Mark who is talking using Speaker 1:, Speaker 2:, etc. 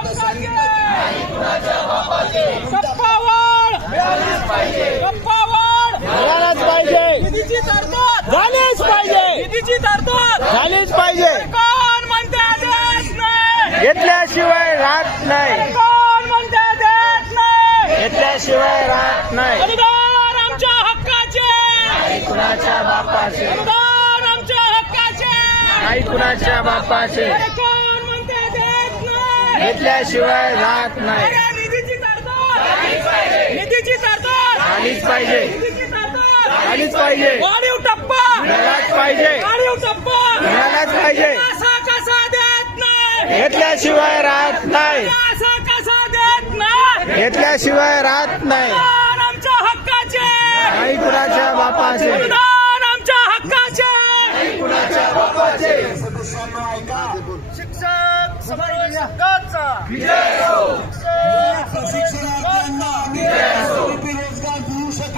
Speaker 1: गप्पावाढ
Speaker 2: मिळालाच पाहिजे,
Speaker 1: निधीची तरतूद
Speaker 2: झालीच पाहिजे,
Speaker 1: निधीची तरतूद
Speaker 2: झालीच पाहिजे.
Speaker 1: कोण म्हणते देत नाही,
Speaker 2: घेतल्याशिवाय राहत नाही,
Speaker 1: कोण म्हणते देत नाही,
Speaker 2: घेतल्याशिवाय राहत नाही.
Speaker 1: अनुदान आमच्या हक्काचे,
Speaker 2: नाही कुणाच्या बापाचे,
Speaker 1: अनुदान आमच्या हक्काचे,
Speaker 2: नाही कुणाच्या बापाचे,
Speaker 1: अरे कोण म्हणते देत नाही,
Speaker 2: घेतल्याशिवाय राहत नाही.
Speaker 1: अरे निधीची तरतूद, निधीची तरतूद,
Speaker 2: झालीच पाहिजे,
Speaker 1: निधीची तरतूद,
Speaker 2: झालीच पाहिजे,
Speaker 1: वाढीव टप्पा,
Speaker 2: मिळालाच पाहिजे,
Speaker 1: वाढीव टप्पा,
Speaker 2: मिळालाच पाहिजे.
Speaker 1: असा कसा देत नाही,
Speaker 2: घेतल्याशिवाय राहत नाही,
Speaker 1: असा कसा देत नाही,
Speaker 2: घेतल्याशिवाय राहत नाही.
Speaker 1: अनुदान आमच्या हक्काचे,
Speaker 2: नाही कुणाच्या बापाचे,
Speaker 1: अनुदान आमच्या हक्काचे,
Speaker 2: कुणाच्या बापाचे.
Speaker 1: शिक्षक समन्वय संघाचा
Speaker 2: विजय